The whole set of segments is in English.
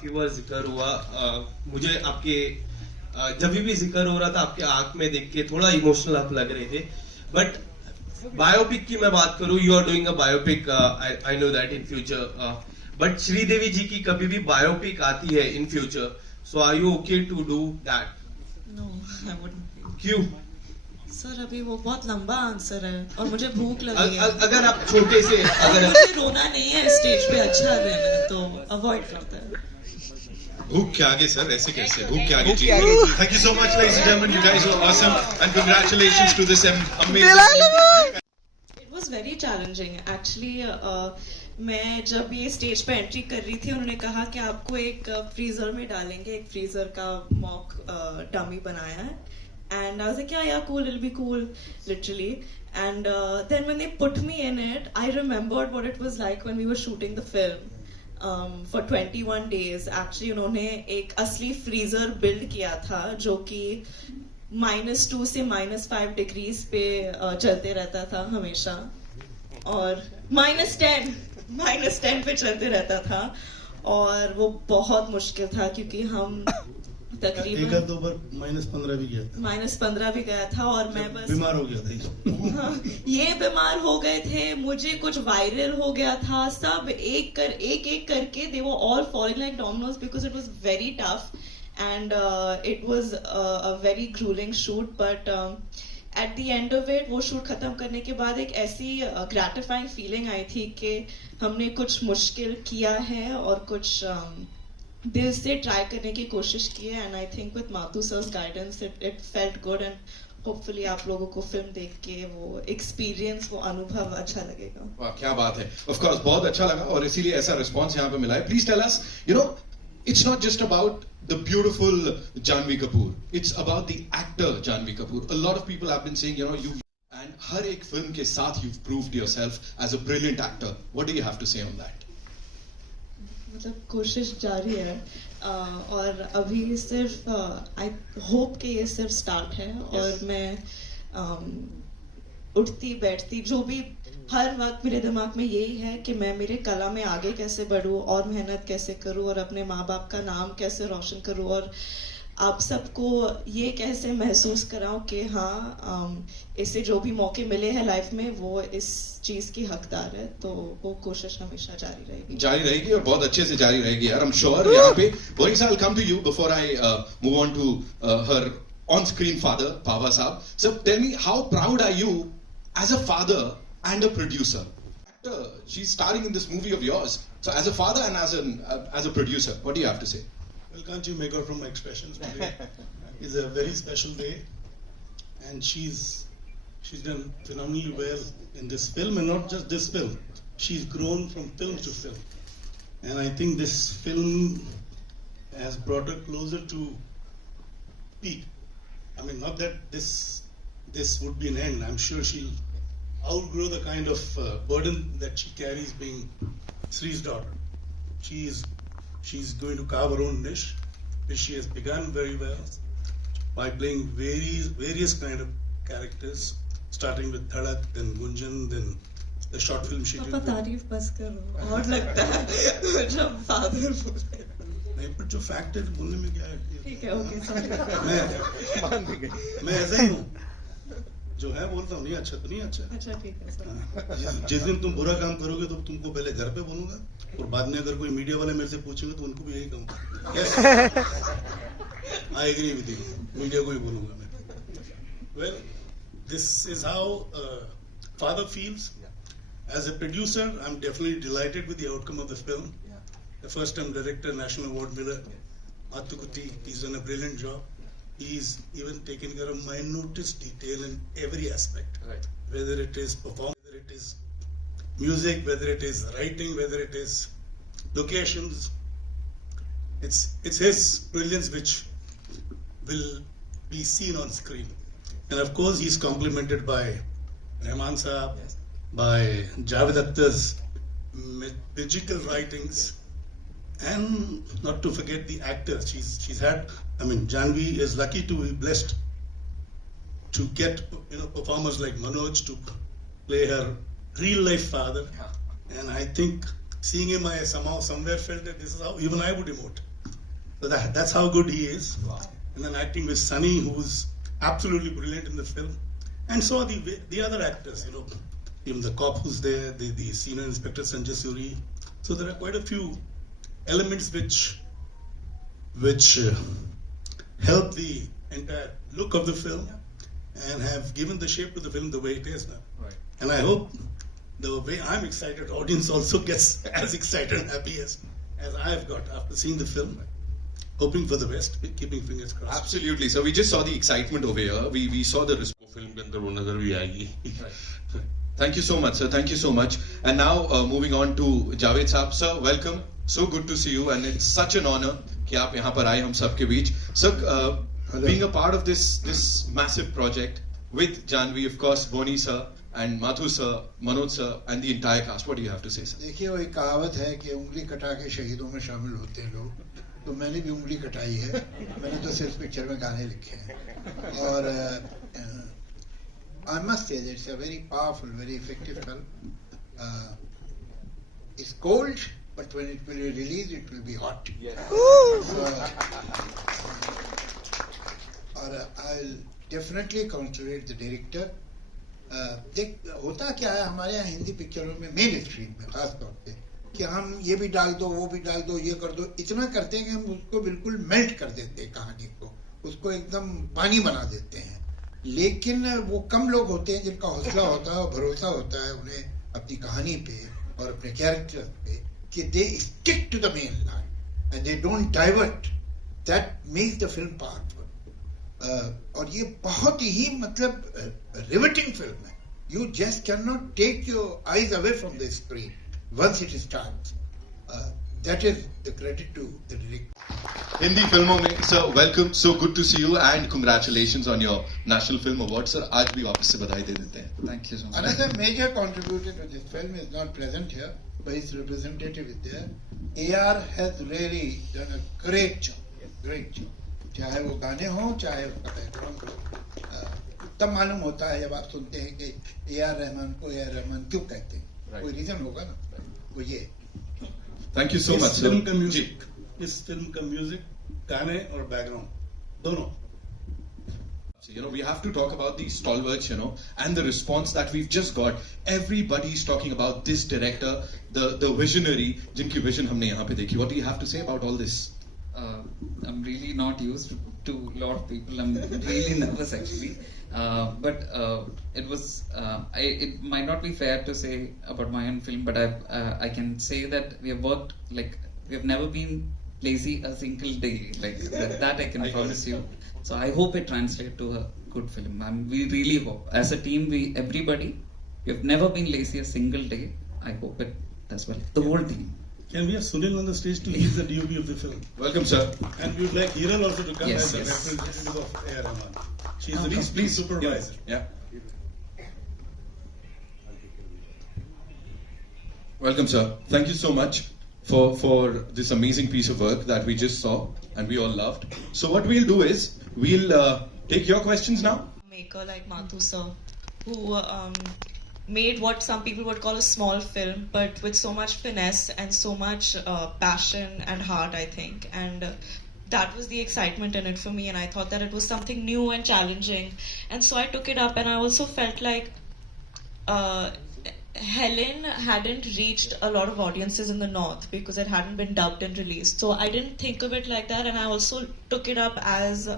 काफी बार जिक्र हुआ, मुझे आपके जब भी जिक्र हो रहा था आपके आंख में देख के थोड़ा इमोशनल आप लग रहे थे. बट बायोपिक की मैं बात करूं, you are doing a biopic, I know that in future. But Sridevi ji की कभी भी बायोपिक आती है in future, so are you okay to do that? No, I wouldn't. क्यों? सर अभी वो बहुत लंबा आंसर है और मुझे भूख लगी है. अगर आप छोटे से अगर मुझे रोना नहीं है स्टेज पे, अच्छा रहना, तो अवॉइड करता है. भूख के आगे सर, ऐसे कैसे? भूख के आगे जी. Thank you so much, ladies and gentlemen. You guys are awesome, and congratulations to this amazing. It was very challenging actually. मैं जब ये स्टेज पे एंट्री कर रही थी, उन्होंने कहा कि आपको एक फ्रीजर में डालेंगे, एक फ्रीजर का मॉक डमी बनाया है. And I was like, yeah, cool, it'll be cool, literally. And then when they put me in it, I remembered what it was like when we were shooting the film. For 21 days, actually, उन्होंने एक असली freezer build किया था जो कि -2 से -5 degrees पे चलते रहता था हमेशा, और -10 पे चलते रहता था. और वो बहुत मुश्किल था क्योंकि हम तकरीबन एक दो बार -15 भी गया था. -15 भी गया था और मैं बस बीमार हो गया था. हाँ, ये बीमार हो गए थे, मुझे कुछ वायरल हो गया था, सब एक करके they were all falling like dominoes because it was very tough and it was a very grueling shoot. But at the end of it, वो शूट खत्म करने के बाद एक ऐसी gratifying feeling आई थी कि हमने कुछ मुश्किल किया है और कुछ दिल से ट्राई करने की कोशिश की है. And I think with Mathu sir's guidance it felt good, and hopefully आप लोगों को फिल्म देख के वो एक्सपीरियंस, वो अनुभव अच्छा लगेगा. वाह, क्या बात है. ऑफ कोर्स बहुत अच्छा लगा और इसीलिए ऐसा रिस्पांस यहाँ पे मिला है. Please tell us, you know, it's not just about the beautiful Janhvi Kapoor, it's about the actor Janhvi Kapoor. A lot of people have been saying, you know, you and हर एक film के साथ you've proved yourself as a brilliant actor. What do you have to say on that? मतलब कोशिश जारी है, और अभी सिर्फ आई होप कि ये सिर्फ स्टार्ट है. और मैं उठती बैठती जो भी हर वक्त मेरे दिमाग में यही है कि मैं मेरे कला में आगे कैसे बढ़ूं और मेहनत कैसे करूं और अपने माँ बाप का नाम कैसे रोशन करूं और आप सबको ये कैसे महसूस कराऊं कि हाँ, इसे जो भी मौके मिले हैं लाइफ में वो इस चीज की हकदार है. तो वो कोशिश हमेशा जारी रहेगी और बहुत अच्छे से जारी रहेगी यार. I'm sure यहाँ पे Boris, I'll come to you before I move on to her on-screen father, Pava Saab. So tell me, how proud are you as a father and a producer? She's starring in this movie of yours. So as a father and as a producer, what do you have to say? Well, can't you make out from my expressions? It's a very special day, and she's done phenomenally well in this film, and not just this film. She's grown from film to film, and I think this film has brought her closer to peak. I mean, not that this would be an end. I'm sure she'll outgrow the kind of burden that she carries being Sri's daughter. She's going to carve her own niche, which she has begun very well by playing various kind of characters, starting with Dhadak, then Gunjan, then the short film she did. पापा तारीफ बस करो, और लगता है जब father बोलते. नहीं, पर जो फैक्ट है बोलने में क्या है? ठीक है, ओके, सॉरी. मैं ऐसा ही हूँ, जो है बोलता हूँ. नहीं अच्छा तो नहीं अच्छा. अच्छा, ठीक है सर. जिस दिन तुम बुरा काम करोगे तो तुमको पहले घर पे बोलूंगा, और बाद में अगर कोई मीडिया वाले मेरे से पूछेंगे तो उनको भी यही कहूंगा. I agree with you, media को ही बोलूंगा मैं. Well, this is how father feels. As a producer, I'm definitely delighted with the outcome of the film. The first time director, national award winner, Mathukutti, he's done a brilliant job. He's even taken care of minutest detail in every aspect. Right. Whether it is performance, whether it is music, whether it is writing, whether it is locations. It's his brilliance which will be seen on screen. And of course, he's complemented by Rahman Saab, yes, by Javed Akhtar's magical writings, and not to forget the actors. She's had, I mean, Janhvi is lucky to be blessed to get, you know, performers like Manoj to play her real life father. And I think seeing him, I somehow somewhere felt that this is how even I would emote. So that's how good he is. And then acting with Sunny, who's absolutely brilliant in the film. And so are the other actors, you know. Even the cop who's there, the senior inspector Sanjay Suri. So there are quite a few elements which help the entire look of the film and have given the shape to the film the way it is now. Right. And I hope the way I'm excited, audience also gets as excited and happy as I have got after seeing the film. Hoping for the best, keeping fingers crossed. Absolutely. So we just saw the excitement over here. We saw the response. Film के अंदर वो नजर भी आएगी. Thank you so much, sir. Thank you so much. And now moving on to Javed Saab. Sir, welcome. So good to see you, and it's such an honor कि आप यहाँ पर आए हम सबके बीच. Sir, being a part of this massive project with Janhvi, of course, Boni sir and Madhu sir, Manoj sir, and the entire cast. What do you have to say, sir? देखिए वो एक कहावत है कि उंगली कटा के शहीदों में शामिल होते हैं लोग. तो मैंने भी उंगली कटाई है. मैंने तो सिर्फ पिक्चर में गाने लिखे हैं. और I must say that it's a very powerful, very effective film. It's cold, but when it will be released, it will be hot. Yes. So, I'll definitely congratulate the director. देख होता क्या है हमारे यहाँ हिंदी पिक्चरों में मेन स्ट्रीम में खास तौर पे कि हम ये भी डाल दो वो भी डाल दो ये कर दो इतना करते हैं कि हम उसको बिल्कुल मेल्ट कर देते हैं कहानी को उसको एकदम पानी बना देते हैं लेकिन वो कम लोग होते हैं जिनका हौसला होता है और भरोसा होता है उन्हें अपनी कहानी पे और अपने कैरेक्टर पे कि they stick to the main line and they don't divert that makes the film powerful और ये बहुत ही मतलब रिवेटिंग फिल्म है you just can not take your eyes away from the screen once it starts that is the credit to the director Hindi फिल्मों में sir welcome so good to see you and congratulations on your national film award sir आज भी वापस से बधाई दे देते हैं thank you so much another major contributor to this film is not present here but his representative is there AR has really done a great job चाहे वो गाने हो चाहे उसका बैकग्राउंड हो तब मालूम होता है जब आप सुनते हैं कि AR रहमान को AR रहमान क्यों कहते हैं कोई रीजन होगा ना वो ये थैंक यू सो मच इस फिल्म का म्यूजिक इस फिल्म का म्यूजिक गाने और बैकग्राउंड दोनों You know, we have to talk about these stalwarts, you know, and the response that we've just got. Everybody's talking about this director, the visionary, jinki vision humne yahan pe dekhi. What do you have to say about all this? I'm really not used to a lot of people. I'm really nervous actually. But it might not be fair to say about my own film, but I can say that we have worked we have never been lazy a single day. That I can promise you. So I hope it translates to a good film. We really hope. As a team, we have never been lazy a single day. I hope it as well. The whole team. Can we have Sunil on the stage to lead the DOP of the film? Welcome, sir. And we would like Hiral also to come Yes, as a yes. representative of A.R. Rahman. She is the Please, please. supervisor. Yeah. Welcome, sir. Thank you so much for this amazing piece of work that we just saw and we all loved. So what we'll do is we'll take your questions now. Maker like Madhu sir, who made what some people would call a small film, but with so much finesse and so much passion and heart, I think. And that was the excitement in it for me, and I thought that it was something new and challenging. And so I took it up, and I also felt like Helen hadn't reached a lot of audiences in the north because it hadn't been dubbed and released. So I didn't think of it like that, and I also took it up as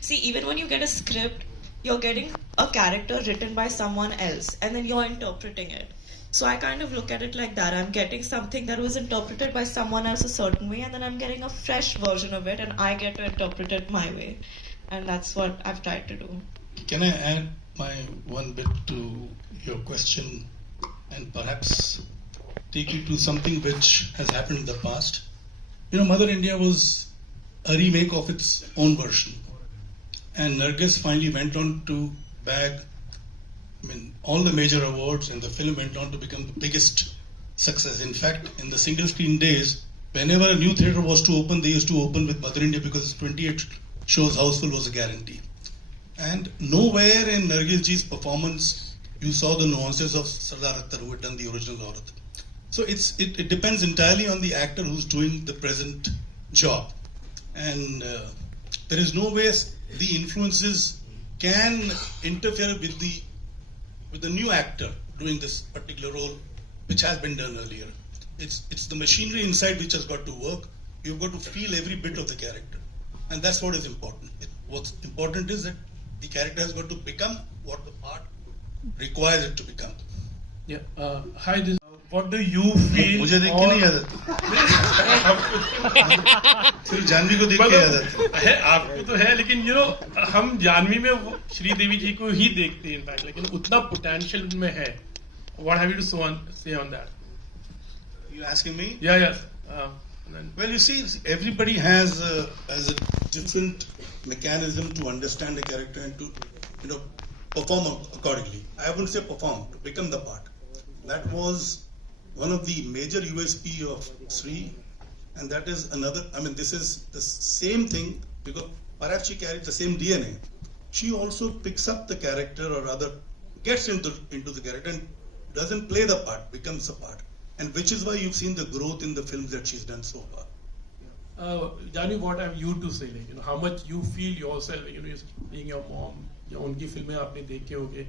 see, even when you get a script, you're getting a character written by someone else and then you're interpreting it. So I kind of look at it like that. I'm getting something that was interpreted by someone else a certain way, and then I'm getting a fresh version of it, and I get to interpret it my way. And that's what I've tried to do. Can I add my one bit to your question and perhaps take you to something which has happened in the past? You know, Mother India was a remake of its own version. And Nargis finally went on to bag all the major awards, and the film went on to become the biggest success. In fact, in the single screen days, whenever a new theatre was to open, they used to open with Mother India because 28 shows houseful was a guarantee. And nowhere in Nargis ji's performance you saw the nuances of Sardar Akhtar, who had done the original Aurat. So it depends entirely on the actor who's doing the present job. and there is no way the influences can interfere with the new actor doing this particular role, which has been done earlier. It's the machinery inside which has got to work. You've got to feel every bit of the character, and that's what is important. What's important is that the character has got to become what the part requires it to become. Yeah. Hi. What do you feel? मुझे देख के नहीं याद आता। सिर्फ जानवी को देख के याद आता है। आपको तो है, लेकिन हम जानवी में श्रीदेवी जी को ही देखते हैं इनफैक्ट, लेकिन उतना पोटेंशियल उनमें है। What have you to say on that? You asking me? Yeah, yes. Well, you see, everybody has a different mechanism to understand a character and to perform accordingly. I wouldn't say perform, to become the part. That was one of the major USP of Sri, and that is another. I mean, this is the same thing because perhaps she carries the same DNA. She also picks up the character, or rather, gets into the character and doesn't play the part, becomes a part, and which is why you've seen the growth in the films that she's done so far. Janvi, what have you to say? How much you feel yourself, being your mom, उनकी फिल्में आपने देखे होंगे.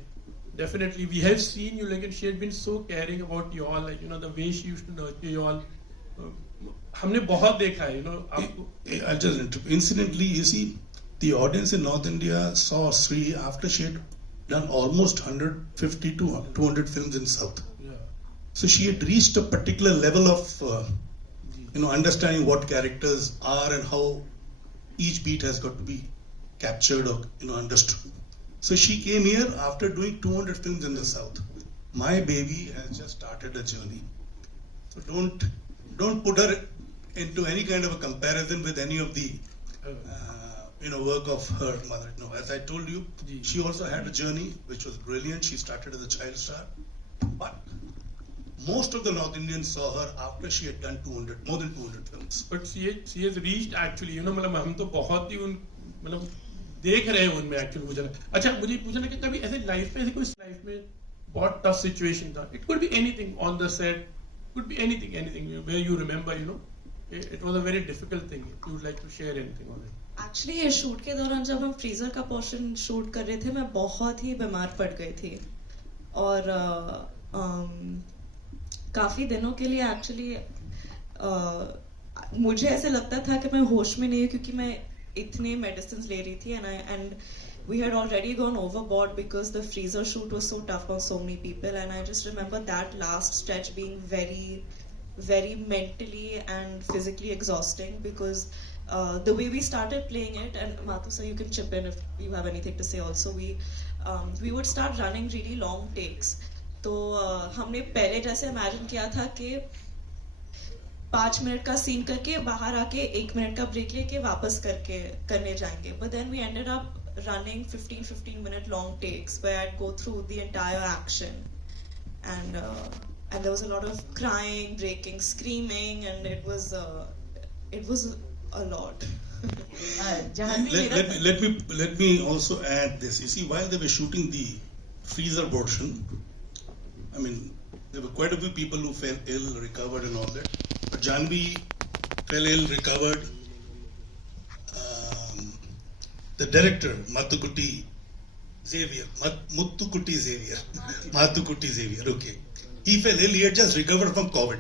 Definitely, we have seen you, she had been so caring about you all, the way she used to nurture you all. हमने बहुत देखा है, आपको. I'll just interrupt. Incidentally, you see, the audience in North India saw Sri after she had done almost 150 to 200 films in South. Yeah. So she had reached a particular level of, understanding what characters are and how each beat has got to be captured or, understood. So she came here after doing 200 films in the South. My baby has just started a journey. So don't put her into any kind of a comparison with any of the, work of her mother. No, as I told you, she also had a journey which was brilliant. She started as a child star, but most of the North Indians saw her after she had done more than 200 films. But she has reached actually, हम तो बहुत ही देख रहे हैं उनमें actually मुझे. अच्छा, मुझे पूछना कि कभी ऐसे लाइफ में, ऐसे कोई लाइफ में बहुत टफ सिचुएशन था. It could be anything on the set, could be anything where you remember, it was a very difficult thing. If you would like to share anything on it. Actually ये shoot के दौरान जब हम freezer का portion shoot कर रहे थे, मैं बहुत ही बीमार पड़ गई थी और काफी दिनों के लिए एक्चुअली मुझे ऐसे लगता था कि मैं होश में नहीं हूँ क्योंकि मैं इतने मेडिसिन ले रही थी and we had already gone overboard because the freezer shoot was so tough on so many people, and I just remember that last stretch being very, very mentally and physically exhausting because the way we started playing it, and Mathu sir, you can chip in if you have anything to say also, we would start running really long takes. तो हमने पहले जैसे imagine किया था कि 5 minute का scene करके बाहर आके 1 मिनट का ब्रेक लेके वापस करने जाएंगे. But then we ended up running 15 minute long takes where I'd go through the entire action, and there was a lot of crying, breaking, screaming, and it was a lot. Let me also add this. You see, while they were shooting the freezer portion, I mean, there were quite a few people who fell ill, recovered and all that. But Janhvi fell ill, recovered. The director, Mathukutti Xavier, okay. He fell ill, he had just recovered from COVID.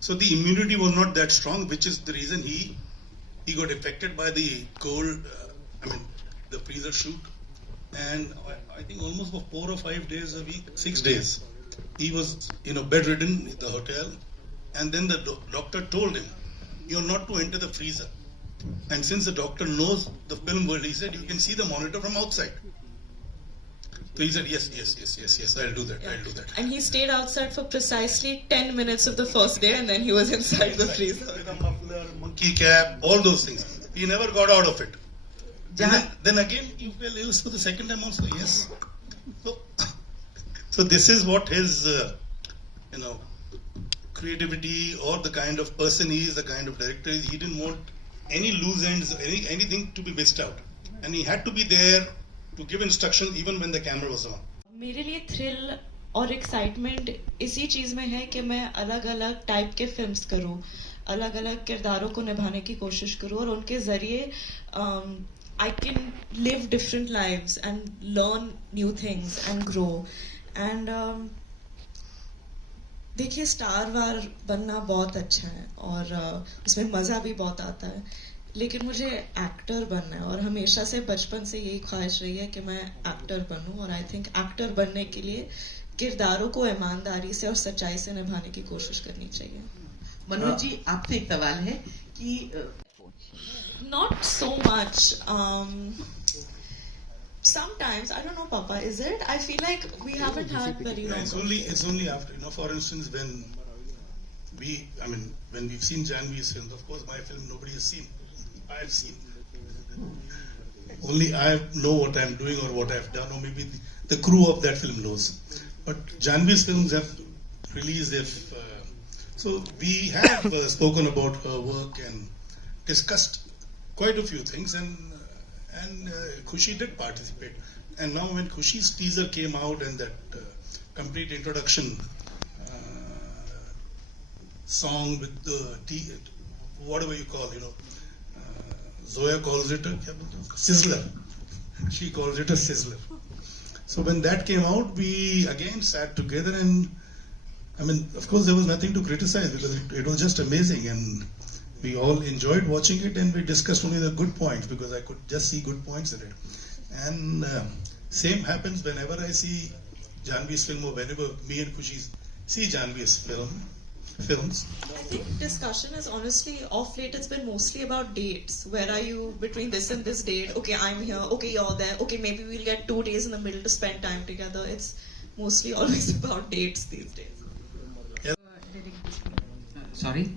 So the immunity was not that strong, which is the reason he got affected by the cold, the freezer shoot. And I think almost for 4 or 5 days a week, 6 days, he was, bedridden in the hotel. And then the doctor told him, you're not to enter the freezer. And since the doctor knows the film world, he said, you can see the monitor from outside. So he said, yes, I'll do that. And he stayed outside for precisely 10 minutes of the first day, and then he was inside the freezer. With a muffler, monkey cap, all those things. He never got out of it. Then again, he fell ill for the second time also, yes. So this is what his, creativity or the kind of person he is, the kind of director he is. He didn't want any loose ends, anything to be missed out. And he had to be there to give instructions even when the camera was on. मेरे लिए thrill और excitement इसी चीज में है कि मैं अलग अलग टाइप के फिल्म्स करूं. अलग अलग किरदारों को निभाने की कोशिश करूँ और उनके ज़रिए I can live different lives and learn new things and grow. And देखिए स्टार वार बनना बहुत अच्छा है और उसमें मज़ा भी बहुत आता है, लेकिन मुझे एक्टर बनना है और हमेशा से बचपन से यही ख्वाहिश रही है कि मैं एक्टर बनूं और आई थिंक एक्टर बनने के लिए किरदारों को ईमानदारी से और सच्चाई से निभाने की कोशिश करनी चाहिए। मनोज जी, आपसे एक सवाल है कि Not so much. Sometimes I don't know, Papa. Is it? I feel like we haven't had very long. It's only after, you know. For instance, when we've seen Janhvi's films. Of course, my film nobody has seen. I've seen. Only I know what I'm doing or what I've done, or maybe the crew of that film knows. But Janhvi's films have released. So we have spoken about her work and discussed quite a few things, and Khushi did participate. And now when Khushi's teaser came out and that complete introduction song with the whatever you call, Zoya calls it a sizzler. She calls it a sizzler. So when that came out, we again sat together, and of course there was nothing to criticize because it was just amazing, and we all enjoyed watching it, and we discussed only the good points because I could just see good points in it. And same happens whenever I see Janhvi's film or whenever me and Khushi see Janhvi's films. I think discussion is honestly off late. It's been mostly about dates. Where are you between this and this date? Okay, I'm here. Okay, you're there. Okay, maybe we'll get 2 days in the middle to spend time together. It's mostly always about dates these days. Sorry.